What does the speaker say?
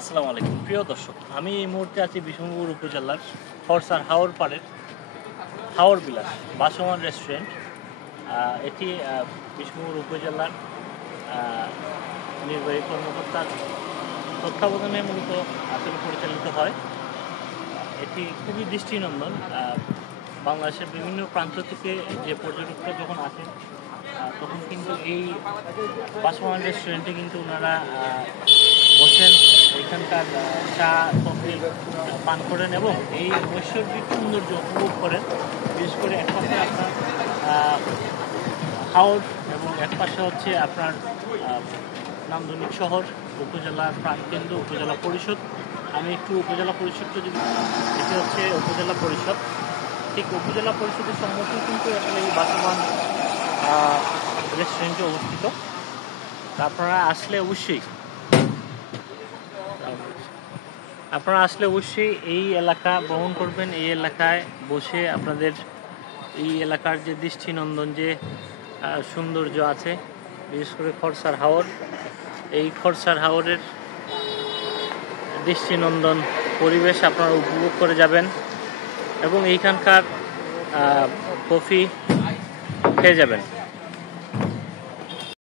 আসসালামু আলাইকুম প্রিয় দর্শক, আমি এই মুহূর্তে আছি বিষ্ণুপুর উপজেলার খরসার হাওর পাড়ের হাওর বিলাস বাসমান রেস্টুরেন্ট। এটি বিষ্ণুপুর উপজেলার নির্বাহী কর্মকর্তার তত্ত্বাবধানে মূলত আসলে পরিচালিত হয়। এটি খুবই দৃষ্টিনন্দন। বাংলাদেশের বিভিন্ন প্রান্ত থেকে যে পর্যটকরা যখন আসেন তখন কিন্তু এই বাসমান রেস্টুরেন্টে কিন্তু ওনারা বসেন, এখানকার চা কফি পান করেন এবং এই নৈসর্গিক সৌন্দর্য উপভোগ করেন। বিশেষ করে একপাশে আপনার হাওর এবং একপাশে হচ্ছে আপনার নান্দনিক শহর, উপজেলার প্রাণকেন্দ্র উপজেলা পরিষদ। আমি একটু উপজেলা পরিষদটা যদি, এটি হচ্ছে উপজেলা পরিষদ, ঠিক উপজেলা পরিষদের সম্মুখীন কিন্তু আসলে এই বাসমান রেস্টুরেন্টে অবস্থিত। আপনারা আসলে অবশ্যই এই এলাকা ভ্রমণ করবেন। এই এলাকায় বসে আপনাদের এই এলাকার যে দৃষ্টিনন্দন যে সৌন্দর্য আছে, বিশেষ করে খরসার হাওর, এই খরসার হাওরের দৃষ্টিনন্দন পরিবেশ আপনারা উপভোগ করে যাবেন এবং এইখানকার কফি খেয়ে যাবেন।